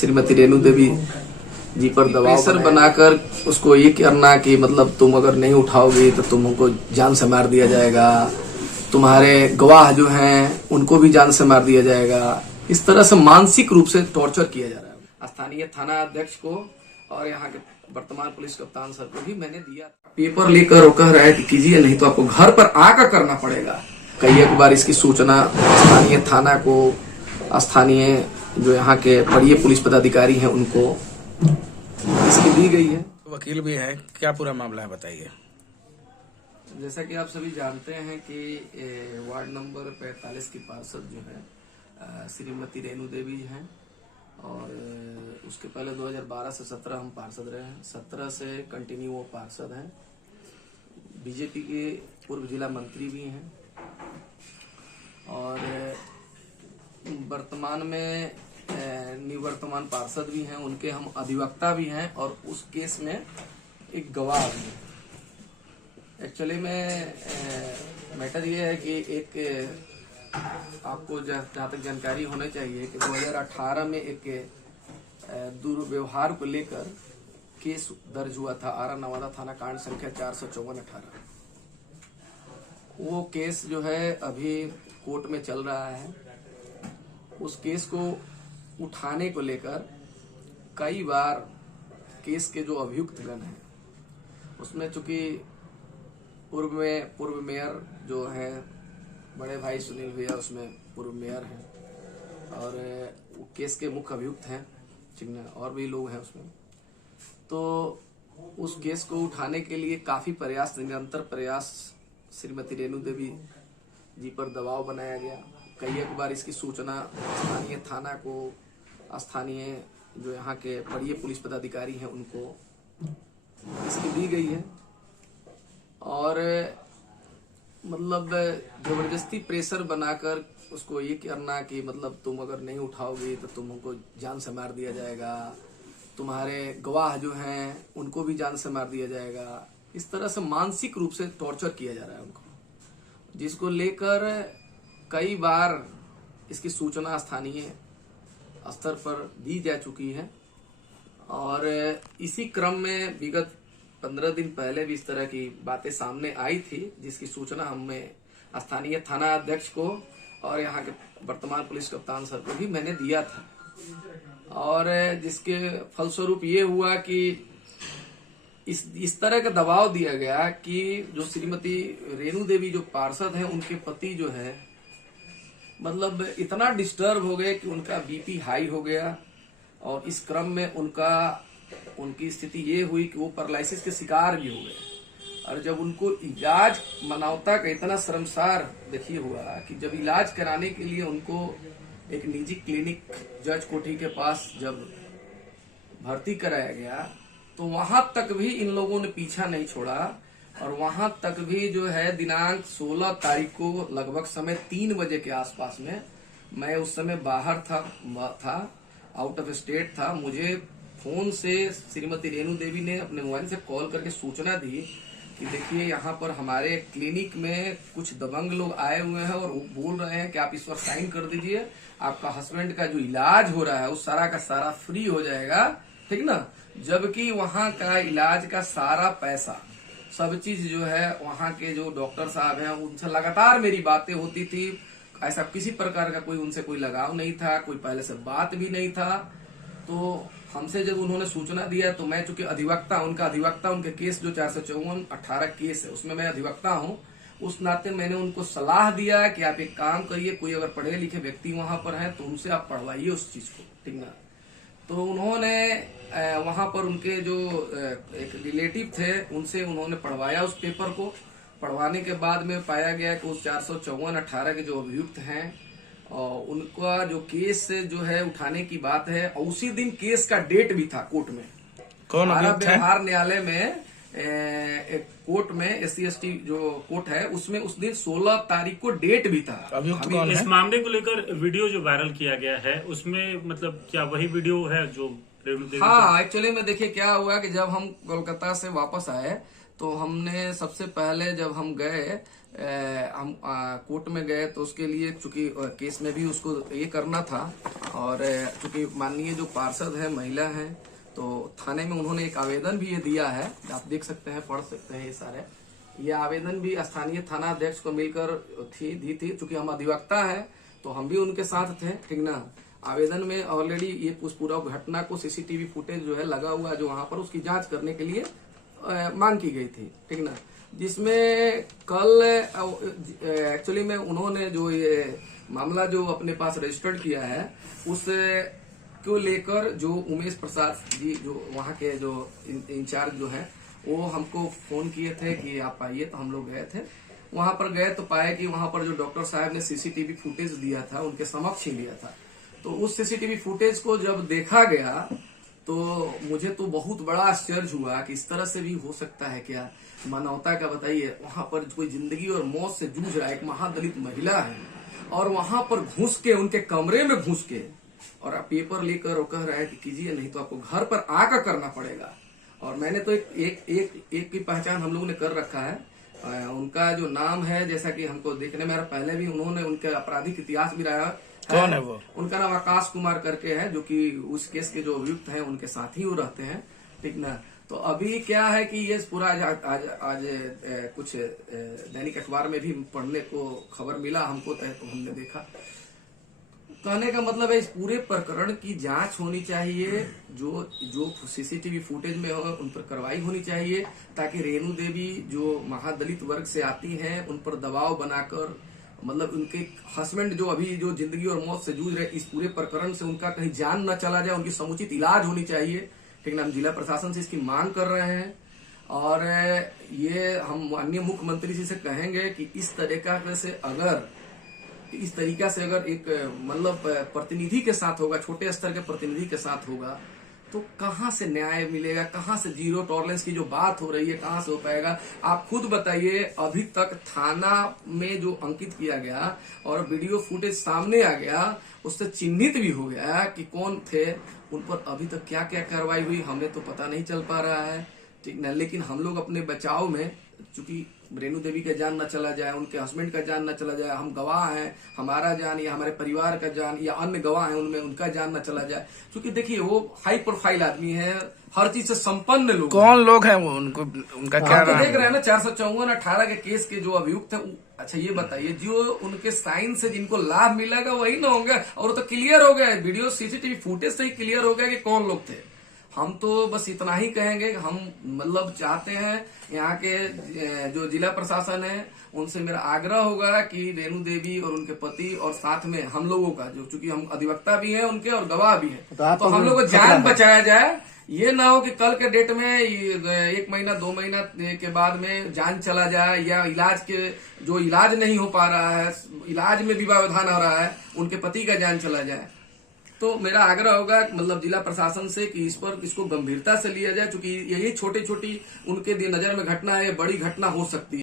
श्रीमती रेणु देवी जी पर दबाव बनाकर उसको ये करना कि मतलब तुम अगर नहीं उठाओगी तो तुमको जान से मार दिया जाएगा, तुम्हारे गवाह जो हैं उनको भी जान से मार दिया जाएगा। इस तरह से मानसिक रूप से टॉर्चर किया जा रहा है। स्थानीय थाना अध्यक्ष को और यहाँ के वर्तमान पुलिस कप्तान सर को भी मैंने दिया पेपर लेकर वो कह रहा है कि कीजिए, नहीं तो आपको घर पर आकर करना पड़ेगा। कई एक बार इसकी सूचना स्थानीय थाना को, स्थानीय जो यहाँ के बड़े पुलिस पदाधिकारी हैं उनको इसकी दी गई है। वकील भी है, क्या पूरा मामला है बताइए। जैसा कि आप सभी जानते हैं कि वार्ड नंबर 45 की पार्षद जो है श्रीमती रेणु देवी हैं और उसके पहले 2012 से 17 हम पार्षद रहे हैं। 17 से कंटिन्यू वो पार्षद हैं। बीजेपी के पूर्व जिला मंत्री भी हैं और वर्तमान में निवर्तमान पार्षद भी हैं, उनके हम अधिवक्ता भी हैं और उस केस में एक गवाह भी है। एक्चुअली में मैटर ये है कि एक आपको जहाँ तक जानकारी होनी चाहिए कि 2018 में एक दुर्व्यवहार को लेकर केस दर्ज हुआ था आरा नवादा थाना कांड संख्या 454/18। वो केस जो है अभी कोर्ट में चल रहा है। उस केस को उठाने को लेकर कई बार केस के जो अभियुक्त गण हैं उसमें चूंकि पूर्व मेयर जो है बड़े भाई सुनील भैया उसमें पूर्व मेयर हैं और वो केस के मुख्य अभियुक्त हैं, और भी लोग हैं उसमें। तो उस केस को उठाने के लिए काफी प्रयास, निरंतर प्रयास श्रीमती रेणु देवी जी पर दबाव बनाया गया। कई एक बार इसकी सूचना स्थानीय थाना को, स्थानीय जो यहाँ के बड़े पुलिस पदाधिकारी हैं उनको इसकी दी गई है और मतलब जबरदस्ती प्रेशर बनाकर उसको ये करना कि मतलब तुम अगर नहीं उठाओगी तो तुमको जान से मार दिया जाएगा, तुम्हारे गवाह जो हैं उनको भी जान से मार दिया जाएगा। इस तरह से मानसिक रूप से टॉर्चर किया जा रहा है उनको, जिसको लेकर कई बार इसकी सूचना स्थानीय स्तर पर दी जा चुकी है और इसी क्रम में विगत 15 दिन पहले भी इस तरह की बातें सामने आई थी, जिसकी सूचना हमें स्थानीय थाना अध्यक्ष को और यहाँ के वर्तमान पुलिस कप्तान सर को भी मैंने दिया था और जिसके फलस्वरूप ये हुआ कि इस तरह का दबाव दिया गया कि जो श्रीमती रेणु देवी जो पार्षद हैं उनके पति जो है मतलब इतना डिस्टर्ब हो गए कि उनका बीपी हाई हो गया और इस क्रम में उनकी स्थिति ये हुई कि वो पैरालिसिस के शिकार भी हो गए। और जब उनको इलाज मानवता का इतना शर्मसार देखिए हुआ कि जब इलाज कराने के लिए उनको एक निजी क्लिनिक जज कोठी के पास जब भर्ती कराया गया तो वहां तक भी इन लोगों ने पीछा नहीं छोड़ा और वहां तक भी जो है दिनांक 16 तारीख को लगभग समय 3 बजे के आसपास में, मैं उस समय बाहर था आउट ऑफ स्टेट था, मुझे फोन से श्रीमती रेणु देवी ने अपने मोबाइल से कॉल करके सूचना दी कि देखिए यहाँ पर हमारे क्लिनिक में कुछ दबंग लोग आए हुए हैं और वो बोल रहे हैं कि आप इस पर साइन कर दीजिए, आपका हस्बैंड का जो इलाज हो रहा है उस सारा का सारा फ्री हो जाएगा, ठीक ना। जबकि वहाँ का इलाज का सारा पैसा सब चीज जो है वहाँ के जो डॉक्टर साहब हैं उनसे लगातार मेरी बातें होती थी। ऐसा किसी प्रकार का उनसे कोई लगाव नहीं था, कोई पहले से बात भी नहीं था। तो हमसे जब उन्होंने सूचना दिया तो मैं चूंकि उनके केस जो 454/18 केस है उसमें मैं अधिवक्ता हूँ, उस नाते मैंने उनको सलाह दिया कि आप एक काम करिए, कोई अगर पढ़े लिखे व्यक्ति वहां पर है तो उनसे आप पढ़वाइए उस चीज को, ठीक ना। तो उन्होंने वहां पर उनके जो एक रिलेटिव थे उनसे उन्होंने पढ़वाया उस पेपर को। पढ़वाने के बाद में पाया गया कि उस 454/18 के जो अभियुक्त हैं और उनका जो केस जो है उठाने की बात है और उसी दिन केस का डेट भी था कोर्ट में। कौन अभियुक्त है? बिहार न्यायालय में एक कोर्ट में SC/ST जो कोर्ट है उसमें उस दिन 16 तारीख को डेट भी था। अभियुक्त कौन है? इस मामले को लेकर वीडियो जो वायरल किया गया है उसमें मतलब क्या वही वीडियो है जो? हाँ, एक्चुअली में देखिए क्या हुआ कि जब हम कोलकाता से वापस आए तो हमने सबसे पहले जब हम गए हम कोर्ट में गए तो उसके लिए चूंकि केस में भी उसको ये करना था, और चूंकि माननीय जो पार्षद है महिला है, तो थाने में उन्होंने एक आवेदन भी ये दिया है, आप देख सकते हैं, पढ़ सकते हैं ये सारे। ये आवेदन भी स्थानीय थाना अध्यक्ष को मिलकर दी थी। चूंकि हम अधिवक्ता हैं तो हम भी उनके साथ थे, ठीक ना। आवेदन में ऑलरेडी ये उस पूरा घटना को सीसीटीवी फुटेज जो है लगा हुआ, जो वहां पर उसकी जांच करने के लिए मांग की गई थी, ठीक ना। जिसमें कल एक्चुअली में उन्होंने जो ये मामला जो अपने पास रजिस्टर्ड किया है उस को लेकर जो उमेश प्रसाद जी जो वहाँ के जो इंचार्ज जो है वो हमको फोन किए थे कि आप आइए, तो हम लोग गए थे। वहां पर गए तो पाए कि वहां पर जो डॉक्टर साहब ने सीसीटीवी फुटेज दिया था उनके समक्ष ही लिया था। तो उस सीसीटीवी फुटेज को जब देखा गया तो मुझे तो बहुत बड़ा आश्चर्य हुआ कि इस तरह से भी हो सकता है क्या, मानवता का बताइए। वहां पर कोई जिंदगी और मौत से जूझ रहा है, एक महादलित महिला है, और वहां पर घुस के उनके कमरे में घुस के और पेपर लेकर वो कह रहा है कि कीजिए, नहीं तो आपको घर पर आकर करना पड़ेगा। और मैंने तो एक की पहचान हम लोगों ने कर रखा है। उनका जो नाम है, जैसा कि हमको देखने में पहले भी उन्होंने उनके आपराधिक इतिहास भी रहा है। कौन है वो? उनका नाम आकाश कुमार करके है, जो कि उस केस के जो अभियुक्त हैं उनके साथ ही वो रहते हैं, ठीक ना। तो अभी क्या है कि ये पूरा आज कुछ दैनिक अखबार में भी पढ़ने को खबर मिला हमको, तो हमने देखा। कहने का मतलब है इस पूरे प्रकरण की जांच होनी चाहिए, जो सीसीटीवी फुटेज में हो उन पर कार्रवाई होनी चाहिए, ताकि रेणु देवी जो महादलित वर्ग से आती हैं उन पर दबाव बनाकर, मतलब उनके हस्बैंड जो अभी जो जिंदगी और मौत से जूझ रहे, इस पूरे प्रकरण से उनका कहीं जान न चला जाए, उनकी समुचित इलाज होनी चाहिए, ठीक ना। हम जिला प्रशासन से इसकी मांग कर रहे हैं, और ये हम माननीय मुख्यमंत्री जी से कहेंगे कि इस तरीका से अगर एक मतलब प्रतिनिधि के साथ होगा, छोटे स्तर के प्रतिनिधि के साथ होगा, तो कहां से न्याय मिलेगा, कहां से जीरो टॉलरेंस की जो बात हो रही है कहां से हो पाएगा। आप खुद बताइए, अभी तक थाना में जो अंकित किया गया और वीडियो फुटेज सामने आ गया, उससे चिन्हित भी हो गया कि कौन थे, उन पर अभी तक क्या क्या कार्रवाई हुई हमें तो पता नहीं चल पा रहा है, ठीक ना। लेकिन हम लोग अपने बचाव में, चूंकि रेणु देवी का जान न चला जाए, उनके हस्बैंड का जान न चला जाए, हम गवाह हैं, हमारा जान या हमारे परिवार का जान या अन्य गवाह हैं उनमें उनका जान न चला जाए, क्योंकि देखिए वो हाई प्रोफाइल आदमी है, हर चीज से संपन्न लोग। कौन लोग हैं वो, उनका क्या नाम? देख रहे हैं ना, 454-18 के केस के जो अभियुक्त है। अच्छा ये बताइए, जो उनके साइन से जिनको लाभ मिलेगा वही ना होंगे, और तो क्लियर हो गया, वीडियो सीसीटीवी फुटेज से ही क्लियर हो गया कि कौन लोग थे। हम तो बस इतना ही कहेंगे, हम मतलब चाहते हैं यहाँ के जो जिला प्रशासन है उनसे मेरा आग्रह होगा कि रेणु देवी और उनके पति और साथ में हम लोगों का, जो चूंकि हम अधिवक्ता भी हैं उनके और गवाह भी हैं, तो हम लोग को जान बचाया जाए। ये ना हो कि कल के डेट में 1 महीना 2 महीना के बाद में जान चला जाए, या इलाज के जो इलाज नहीं हो पा रहा है, इलाज में भी व्यवधान हो रहा है, उनके पति का जान चला जाए। तो मेरा आग्रह होगा मतलब जिला प्रशासन से कि इसको गंभीरता से लिया जाए, क्योंकि यही छोटी छोटी उनके नजर में घटना है, बड़ी घटना हो सकती है।